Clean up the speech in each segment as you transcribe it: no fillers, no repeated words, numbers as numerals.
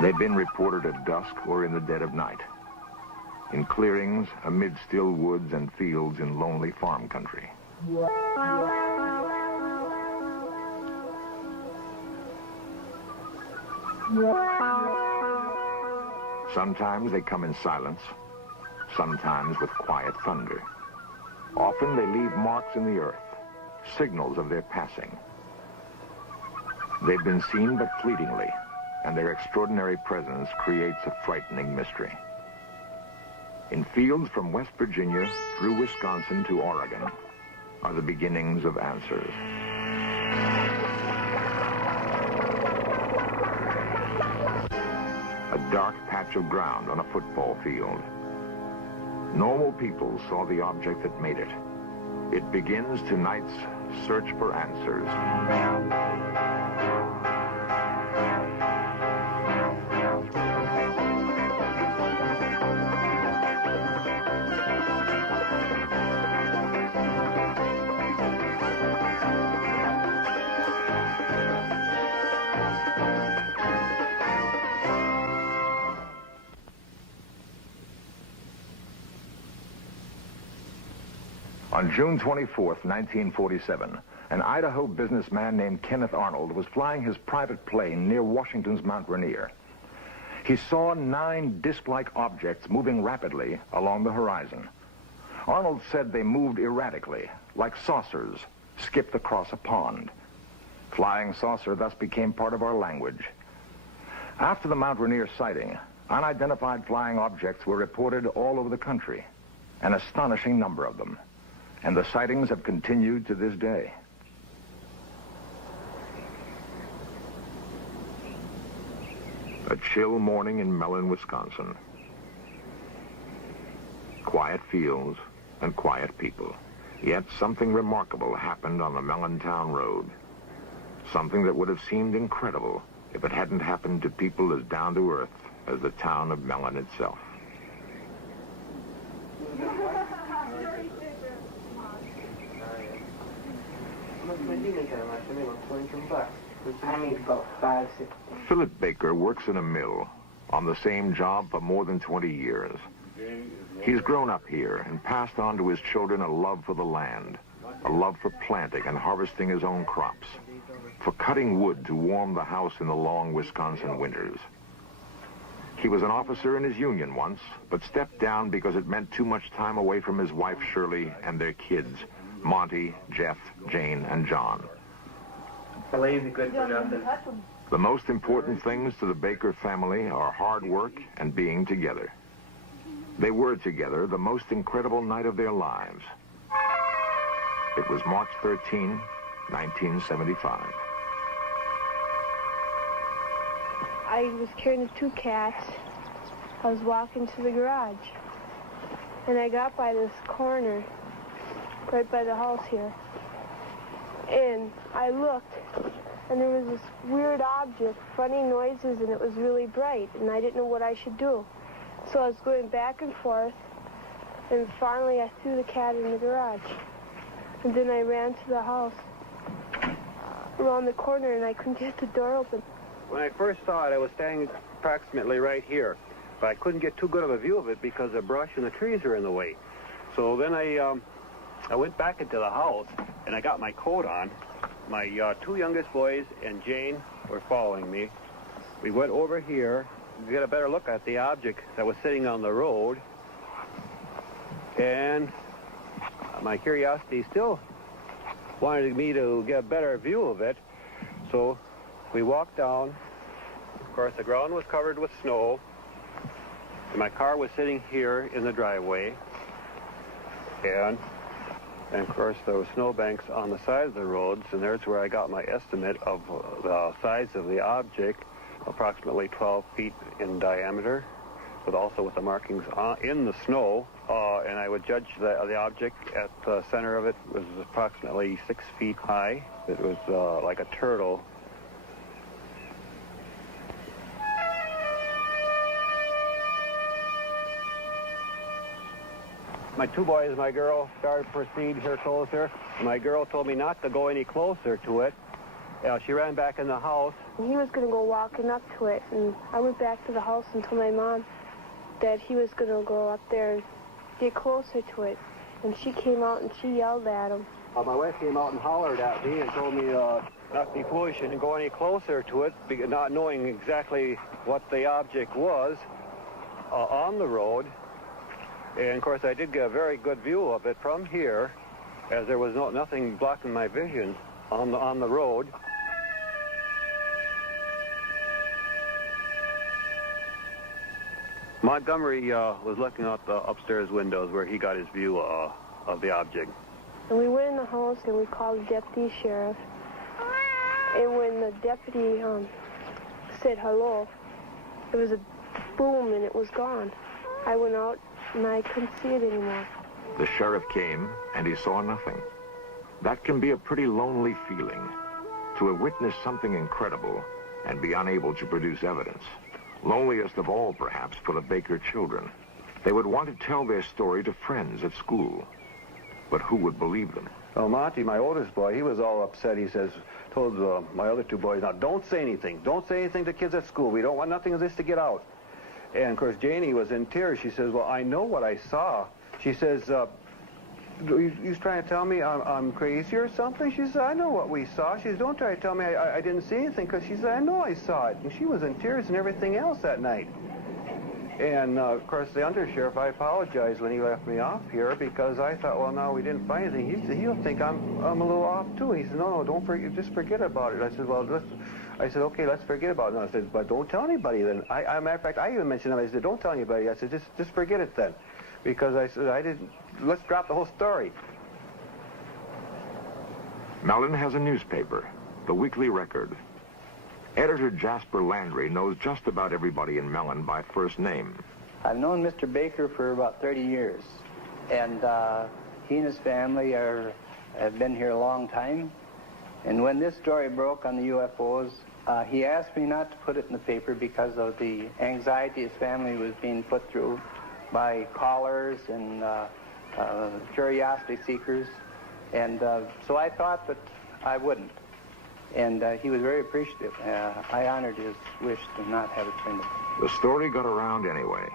They've been reported at dusk or in the dead of night, in clearings, amid still woods and fields in lonely farm country. Sometimes they come in silence, sometimes with quiet thunder. Often they leave marks in the earth, signals of their passing. They've been seen but fleetingly, and their extraordinary presence creates a frightening mystery. In fields from West Virginia through Wisconsin to Oregon are the beginnings of answers. A dark patch of ground on a football field. Normal people saw the object that made it. It begins tonight's search for answers. On June 24th, 1947, an Idaho businessman named Kenneth Arnold was flying his private plane near Washington's Mount Rainier. He saw 9 disc-like objects moving rapidly along the horizon. Arnold said they moved erratically, like saucers skipped across a pond. Flying saucer thus became part of our language. After the Mount Rainier sighting, unidentified flying objects were reported all over the country, an astonishing number of them. And the sightings have continued to this day. A chill morning in Mellon, Wisconsin. Quiet fields and quiet people. Yet something remarkable happened on the Mellontown Road. Something that would have seemed incredible if it hadn't happened to people as down to earth as the town of Mellon itself. Philip Baker works in a mill, on the same job for more than 20 years. He's grown up here and passed on to his children a love for the land, a love for planting and harvesting his own crops, for cutting wood to warm the house in the long Wisconsin winters. He was an officer in his union once, but stepped down because it meant too much time away from his wife Shirley and their kids, Monty, Jeff, Jane, and John. The most important things to the Baker family are hard work and being together. They were together the most incredible night of their lives. It was March 13, 1975. I was carrying the 2 cats. I was walking to the garage. And I got by this corner, right by the house here. And I looked, and there was this weird object, funny noises, and it was really bright, and I didn't know what I should do. So I was going back and forth, and finally I threw the cat in the garage. And then I ran to the house, around the corner, and I couldn't get the door open. When I first saw it, I was standing approximately right here, but I couldn't get too good of a view of it because the brush and the trees are in the way. So then I went back into the house, and I got my coat on. My 2 youngest boys and Jane were following me. We went over here to get a better look at the object that was sitting on the road. And my curiosity still wanted me to get a better view of it. So we walked down. Of course, the ground was covered with snow. And my car was sitting here in the driveway. And of course, there were snowbanks on the side of the roads, and there's where I got my estimate of the size of the object, approximately 12 feet in diameter, but also with the markings in the snow. And I would judge the object at the center of it was approximately 6 feet high. It was like a turtle. My 2 boys and my girl started to proceed here closer. My girl told me not to go any closer to it. She ran back in the house. He was going to go walking up to it, and I went back to the house and told my mom that he was going to go up there and get closer to it. And she came out and she yelled at him. My wife came out and hollered at me and told me not to be foolish and go any closer to it, not knowing exactly what the object was on the road. And of course I did get a very good view of it from here, as there was nothing blocking my vision on the road. Montgomery was looking out the upstairs windows where he got his view of the object. And we went in the house and we called the deputy sheriff. And when the deputy said hello, there was a boom and it was gone. I went out and I couldn't see it anymore. The sheriff came and he saw nothing. That can be a pretty lonely feeling, to have witnessed something incredible and be unable to produce evidence. Loneliest of all, perhaps, for the Baker children. They would want to tell their story to friends at school. But who would believe them? Well, Monty, my oldest boy, he was all upset. He told my other two boys, now don't say anything. Don't say anything to kids at school. We don't want nothing of this to get out. And of course, Janie was in tears. She says, well, I know what I saw. She says, you trying to tell me I'm crazy or something? She says, I know what we saw. She says, don't try to tell me I didn't see anything, because she said, I know I saw it. And she was in tears and everything else that night. And, of course, the undersheriff, I apologized when he left me off here, because I thought, well, no, we didn't find anything. He'll think I'm a little off, too. He said, no, don't forget, just forget about it. I said, well, okay, let's forget about it. And I said, but don't tell anybody then. Matter of fact, I even mentioned him. I said, don't tell anybody. I said, just forget it then. Because I said, let's drop the whole story. Mellon has a newspaper, the Weekly Record. Editor Jasper Landry knows just about everybody in Mellon by first name. I've known Mr. Baker for about 30 years, and he and his family have been here a long time. And when this story broke on the UFOs, he asked me not to put it in the paper because of the anxiety his family was being put through by callers and curiosity seekers. And so I thought that I wouldn't. And he was very appreciative. I honored his wish to not have it printed. The story got around anyway,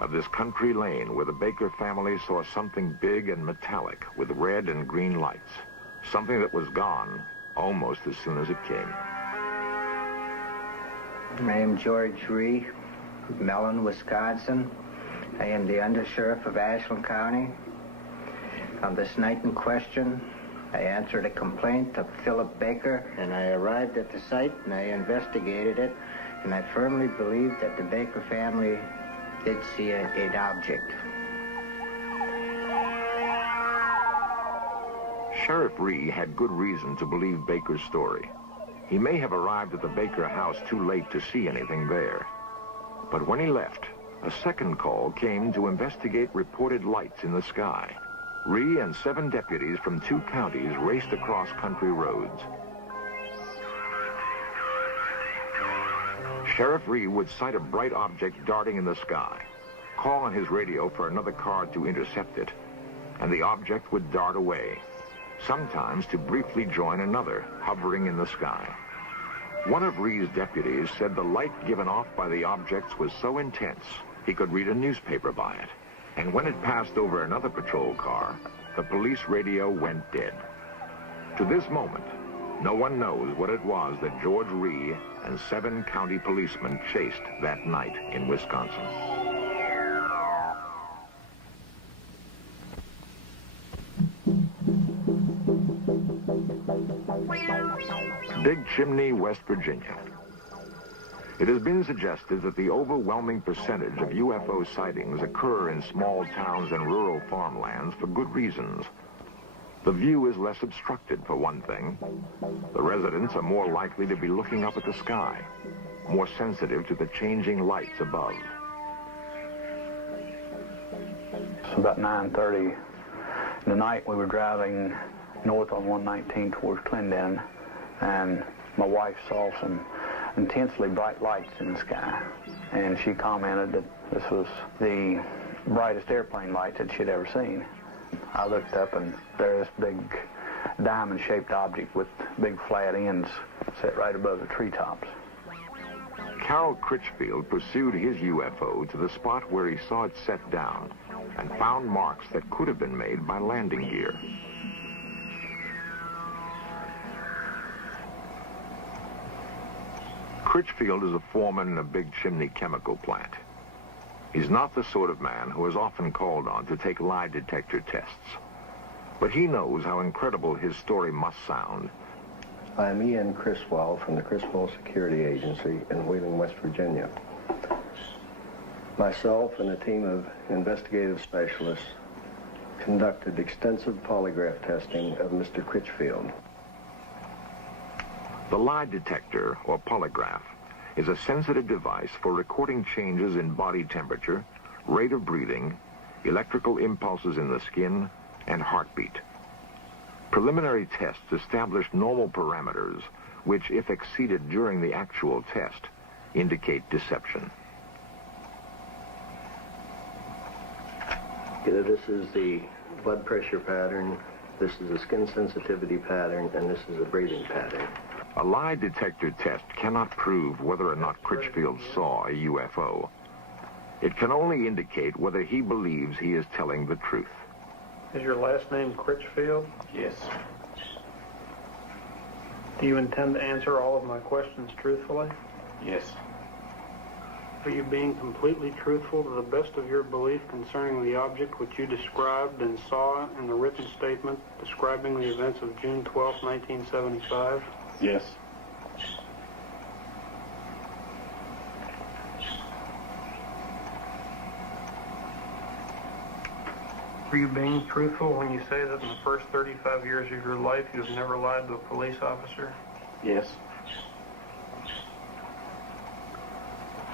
of this country lane where the Baker family saw something big and metallic with red and green lights. Something that was gone almost as soon as it came. My name is George Ree, Mellon, Wisconsin. I am the undersheriff of Ashland County. On this night in question, I answered a complaint of Philip Baker, and I arrived at the site and I investigated it, and I firmly believe that the Baker family did see an object. Sheriff Ree had good reason to believe Baker's story. He may have arrived at the Baker house too late to see anything there. But when he left, a second call came to investigate reported lights in the sky. Ree and 7 deputies from 2 counties raced across country roads. Sheriff Ree would sight a bright object darting in the sky, call on his radio for another car to intercept it, and the object would dart away, sometimes to briefly join another hovering in the sky. One of Ree's deputies said the light given off by the objects was so intense he could read a newspaper by it. And when it passed over another patrol car, the police radio went dead. To this moment, no one knows what it was that George Ree and 7 county policemen chased that night in Wisconsin. Big Chimney, West Virginia. It has been suggested that the overwhelming percentage of UFO sightings occur in small towns and rural farmlands for good reasons. The view is less obstructed, for one thing. The residents are more likely to be looking up at the sky, more sensitive to the changing lights above. It's about 9:30 in the night. We were driving north on 119 towards Clendon, and my wife saw some intensely bright lights in the sky, and she commented that this was the brightest airplane light that she'd ever seen. I looked up, and there's this big diamond-shaped object with big flat ends set right above the treetops. Carol Critchfield pursued his UFO to the spot where he saw it set down and found marks that could have been made by landing gear. Critchfield is a foreman in a big chimney chemical plant. He's not the sort of man who is often called on to take lie detector tests. But he knows how incredible his story must sound. I'm Ian Criswell from the Criswell Security Agency in Wheeling, West Virginia. Myself and a team of investigative specialists conducted extensive polygraph testing of Mr. Critchfield. The lie detector, or polygraph, is a sensitive device for recording changes in body temperature, rate of breathing, electrical impulses in the skin, and heartbeat. Preliminary tests established normal parameters, which, if exceeded during the actual test, indicate deception. This is the blood pressure pattern, this is a skin sensitivity pattern, and this is a breathing pattern. A lie detector test cannot prove whether or not Critchfield saw a UFO. It can only indicate whether he believes he is telling the truth. Is your last name Critchfield? Yes. Do you intend to answer all of my questions truthfully? Yes. Are you being completely truthful to the best of your belief concerning the object which you described and saw in the written statement describing the events of June 12, 1975? Yes. Are you being truthful when you say that in the first 35 years of your life you have never lied to a police officer? Yes.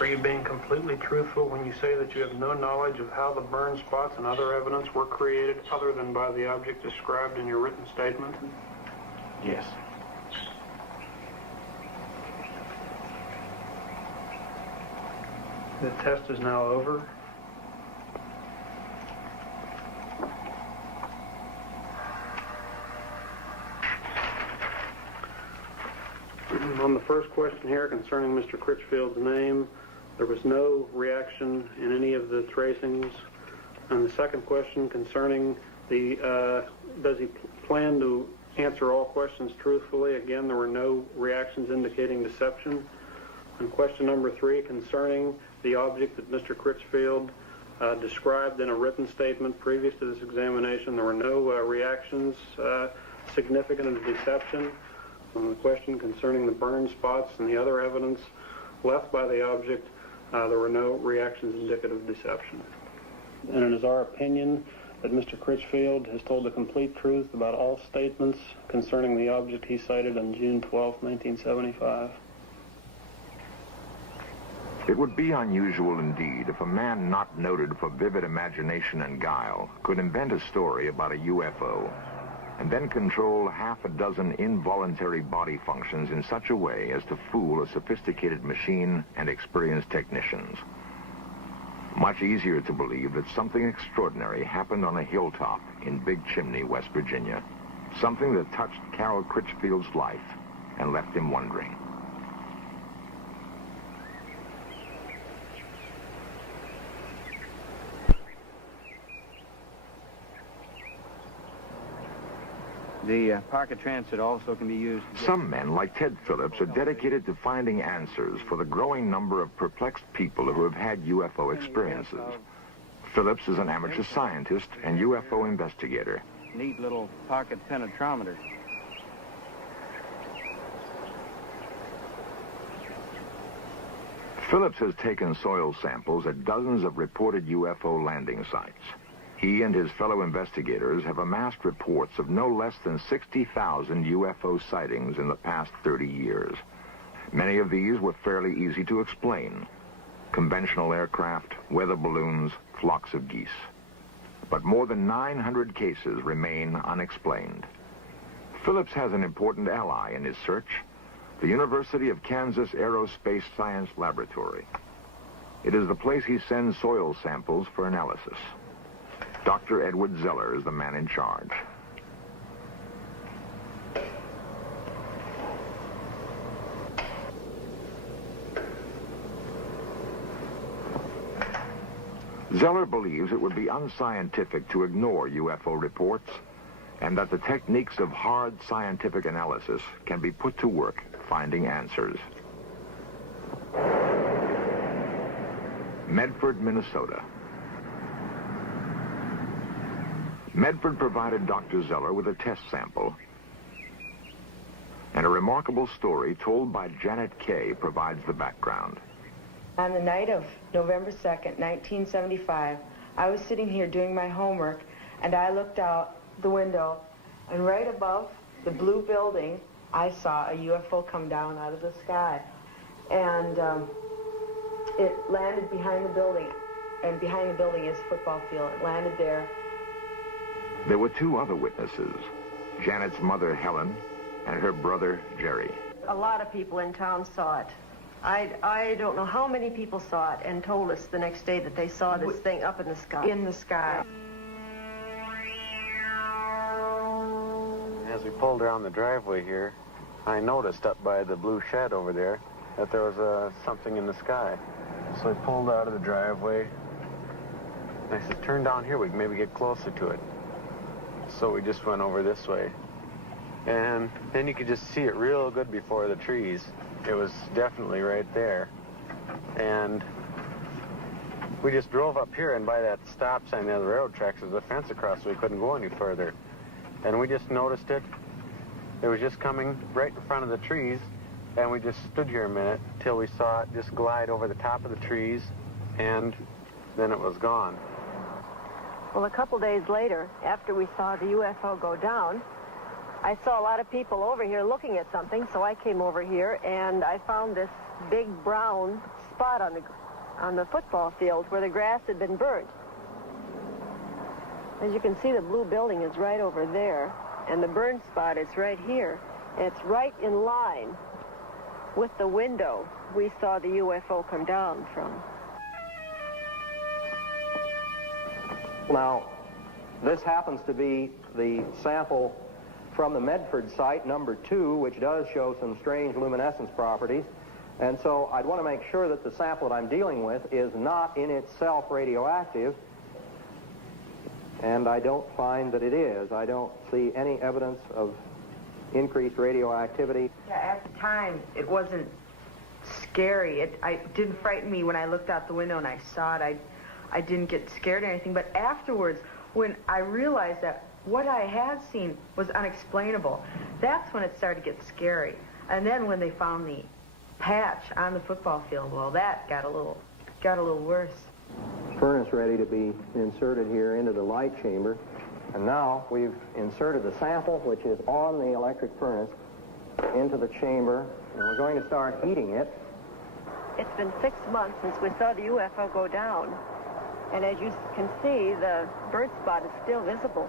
Are you being completely truthful when you say that you have no knowledge of how the burn spots and other evidence were created other than by the object described in your written statement? Yes. The test is now over. On the first question here concerning Mr. Critchfield's name, there was no reaction in any of the tracings. And the second question concerning the, does he plan to answer all questions truthfully? Again, there were no reactions indicating deception. And question number 3 concerning the object that Mr. Critchfield described in a written statement previous to this examination, there were no reactions significant of deception. On the question concerning the burn spots and the other evidence left by the object, there were no reactions indicative of deception. And it is our opinion that Mr. Critchfield has told the complete truth about all statements concerning the object he cited on June 12, 1975. It would be unusual indeed if a man not noted for vivid imagination and guile could invent a story about a UFO and then control half a dozen involuntary body functions in such a way as to fool a sophisticated machine and experienced technicians. Much easier to believe that something extraordinary happened on a hilltop in Big Chimney, West Virginia. Something that touched Carol Critchfield's life and left him wondering. The pocket transit also can be used. Some men, like Ted Phillips, are dedicated to finding answers for the growing number of perplexed people who have had UFO experiences. Phillips is an amateur scientist and UFO investigator. Neat little pocket penetrometer. Phillips has taken soil samples at dozens of reported UFO landing sites. He and his fellow investigators have amassed reports of no less than 60,000 UFO sightings in the past 30 years. Many of these were fairly easy to explain. Conventional aircraft, weather balloons, flocks of geese. But more than 900 cases remain unexplained. Phillips has an important ally in his search, the University of Kansas Aerospace Science Laboratory. It is the place he sends soil samples for analysis. Dr. Edward Zeller is the man in charge. Zeller believes it would be unscientific to ignore UFO reports, and that the techniques of hard scientific analysis can be put to work finding answers. Medford, Minnesota. Medford provided Dr. Zeller with a test sample, and a remarkable story told by Janet Kay provides the background. On the night of November 2nd, 1975, I was sitting here doing my homework, and I looked out the window, and right above the blue building, I saw a UFO come down out of the sky. And it landed behind the building, and behind the building is a football field. It landed there. There were two other witnesses, Janet's mother, Helen, and her brother, Jerry. A lot of people in town saw it. I don't know how many people saw it and told us the next day that they saw this thing up in the sky. In the sky. As we pulled around the driveway here, I noticed up by the blue shed over there that there was something in the sky. So I pulled out of the driveway, and I said, turn down here, we can maybe get closer to it. So we just went over this way. And then you could just see it real good before the trees. It was definitely right there. And we just drove up here, and by that stop sign there, the railroad tracks, there's a fence across, so we couldn't go any further. And we just noticed it. It was just coming right in front of the trees, and we just stood here a minute till we saw it just glide over the top of the trees, and then it was gone. Well, a couple days later, after we saw the UFO go down, I saw a lot of people over here looking at something, so I came over here, and I found this big brown spot on the football field where the grass had been burnt. As you can see, the blue building is right over there, and the burned spot is right here. And it's right in line with the window we saw the UFO come down from. Now, this happens to be the sample from the Medford site, number 2, which does show some strange luminescence properties. And so I'd want to make sure that the sample that I'm dealing with is not in itself radioactive. And I don't find that it is. I don't see any evidence of increased radioactivity. Yeah, at the time, it wasn't scary. It didn't frighten me when I looked out the window and I saw it. I didn't get scared or anything. But afterwards, when I realized that what I had seen was unexplainable, that's when it started to get scary. And then when they found the patch on the football field, well, that got a little worse. Furnace ready to be inserted here into the light chamber. And now we've inserted the sample, which is on the electric furnace, into the chamber, and we're going to start heating it. It's been 6 months since we saw the UFO go down, and as you can see, the burnt spot is still visible.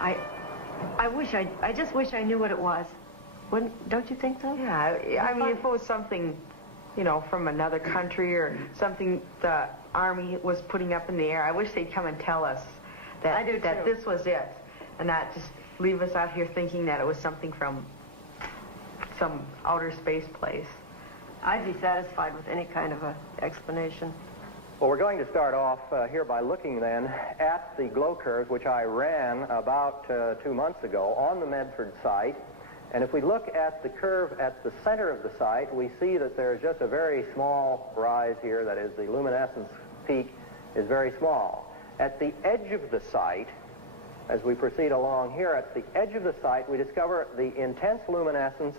I just wish I knew what it was. Don't you think so? Yeah, I mean, if it was something, you know, from another country or something the Army was putting up in the air, I wish they'd come and tell us that, that this was it, and not just leave us out here thinking that it was something from some outer space place. I'd be satisfied with any kind of an explanation. Well, we're going to start off here by looking then at the glow curves, which I ran about 2 months ago on the Medford site. And if we look at the curve at the center of the site, we see that there's just a very small rise here. That is, the luminescence peak is very small. At the edge of the site, as we proceed along here, at the edge of the site, we discover the intense luminescence.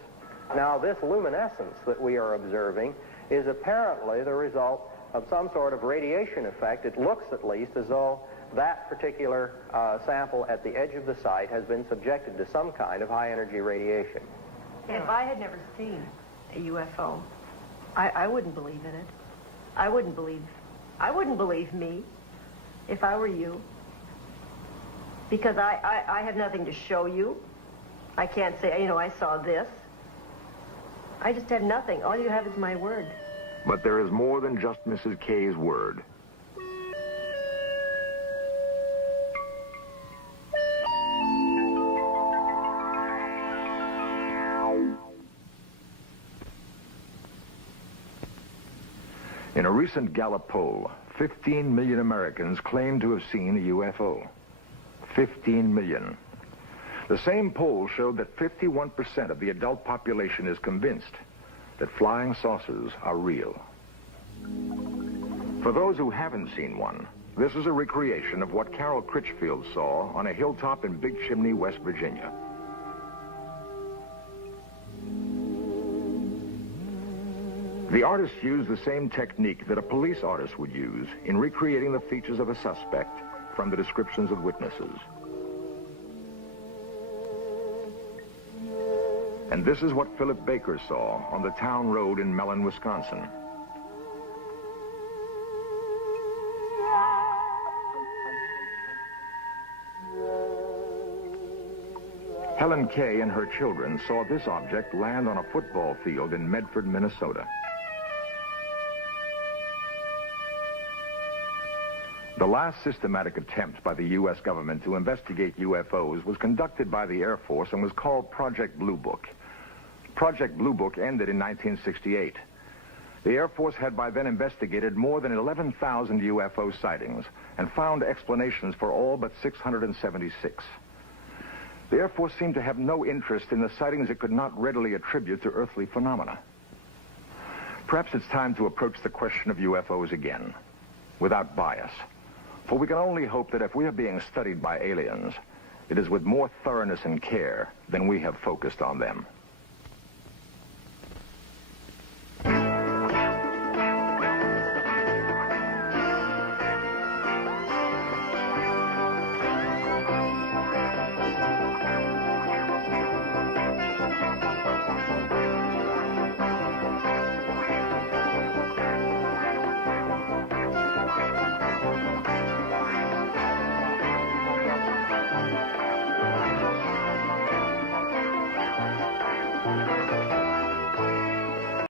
Now, this luminescence that we are observing is apparently the result of some sort of radiation effect. It looks, at least, as though that particular sample at the edge of the site has been subjected to some kind of high-energy radiation. If I had never seen a UFO, I wouldn't believe in it. I wouldn't believe me if I were you. Because I have nothing to show you. I can't say, you know, I saw this. I just have nothing. All you have is my word. But there is more than just Mrs. Kay's word. In a recent Gallup poll, 15 million Americans claim to have seen a UFO. 15 million. The same poll showed that 51% of the adult population is convinced that flying saucers are real. For those who haven't seen one, this is a recreation of what Carol Critchfield saw on a hilltop in Big Chimney, West Virginia. The artist used the same technique that a police artist would use in recreating the features of a suspect from the descriptions of witnesses. And this is what Philip Baker saw on the town road in Mellon, Wisconsin. Helen Kay and her children saw this object land on a football field in Medford, Minnesota. The last systematic attempt by the U.S. government to investigate UFOs was conducted by the Air Force and was called Project Blue Book. Project Blue Book ended in 1968. The Air Force had by then investigated more than 11,000 UFO sightings and found explanations for all but 676. The Air Force seemed to have no interest in the sightings it could not readily attribute to earthly phenomena. Perhaps it's time to approach the question of UFOs again, without bias. For we can only hope that if we are being studied by aliens, it is with more thoroughness and care than we have focused on them.